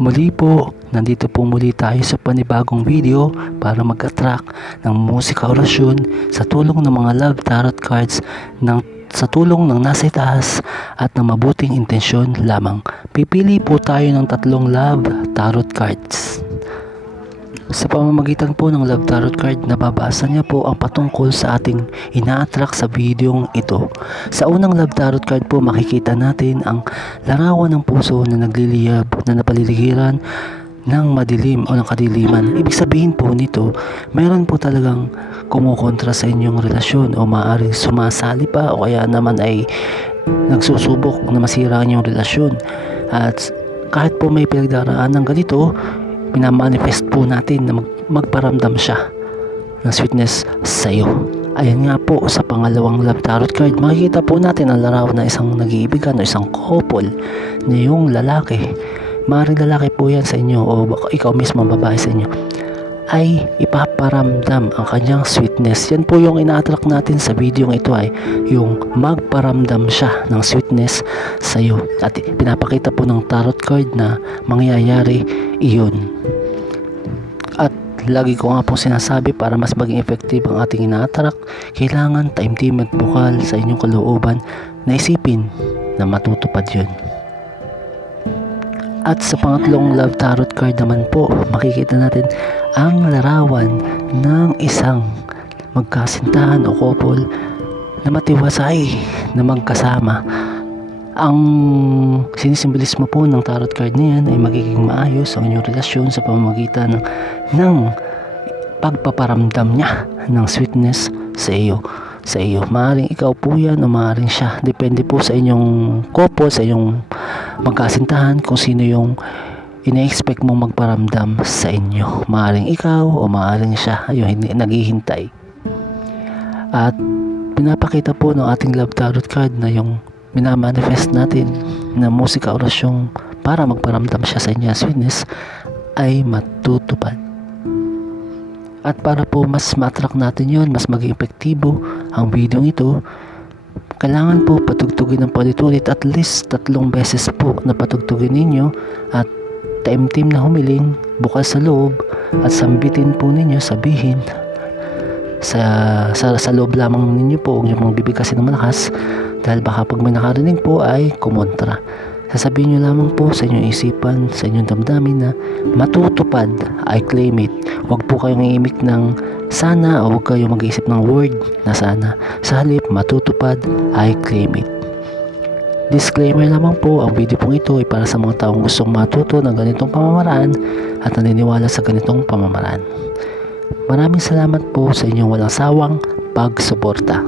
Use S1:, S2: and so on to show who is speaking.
S1: Muli po, nandito po muli tayo sa panibagong video para mag-attract ng musika orasyon sa tulong ng mga love tarot cards ng sa tulong ng nasa itaas at ng mabuting intensyon lamang. Pipili po tayo ng tatlong love tarot cards. Sa pamamagitan po ng Love Tarot card, nababasa niya po ang patungkol sa ating ina-attract sa videong ito. Sa unang Love Tarot card po, makikita natin ang larawan ng puso na nagliliyab, na napaliligiran ng madilim o ng kadiliman. Ibig sabihin po nito, mayroon po talagang kumukontra sa inyong relasyon o maaaring sumasali pa o kaya naman ay nagsusubok na masira ang inyong relasyon. At kahit po may pinagdaraan ng ganito, minamanifest po natin na mag- magparamdam siya ng sweetness sa iyo. Ayan nga po sa pangalawang love tarot card, makikita po natin ang larawan ng isang nag-iibigan o isang couple na yung lalaki. Maaaring lalaki po yan sa inyo o ikaw mismo ang babae sa inyo ay ipaparamdam ang kanyang sweetness. Yan po yung ina-attract natin sa video ito ay yung magparamdam siya ng sweetness sa iyo. At pinapakita po ng tarot card na mangyayari iyon. At lagi ko nga po sinasabi para mas maging effective ang ating ina-attract, kailangan taimtim at bukal sa inyong kalooban na isipin na matutupad yun. At sa pangatlong love tarot card naman po, makikita natin ang larawan ng isang magkasintahan o couple na matiwasay na magkasama. Ang sinisimbolismo po ng tarot card na yan ay magiging maayos ang inyong relasyon sa pamamagitan ng, ng pagpaparamdam niya ng sweetness sa iyo sa iyo. Maaring ikaw po yan o maaring siya. Depende po sa inyong couple, sa inyong magkasintahan kung sino yung ina-expect mo magparamdam sa inyo. Maaring ikaw o maaring siya yung naghihintay. At pinapakita po ng ating love tarot card na yung minamanifest natin na musika orasyong para magparamdam siya sa inyo sweetness ay matutupad. At para po mas ma-attract natin yon mas maging epektibo ang video ito, kailangan po patugtugin ng paulit-ulit at least tatlong beses po na patugtugin ninyo at taimtim na humiling bukas sa loob at sambitin po ninyo sabihin. Sa, sa, sa loob lamang ninyo po huwag nyo pong bibigkasin ng malakas dahil baka pag may nakarinig po ay kumontra. Sasabihin nyo lamang po sa inyong isipan sa inyong damdamin na matutupad I claim it huwag po kayong iimik ng sana o huwag kayong mag-isip ng word na sana. Sa halip matutupad I claim it Disclaimer lamang po, ang video pong ito ay para sa mga taong gustong matuto ng ganitong pamamaraan at naniniwala sa ganitong pamamaraan. Maraming salamat po sa inyong walang sawang pagsuporta.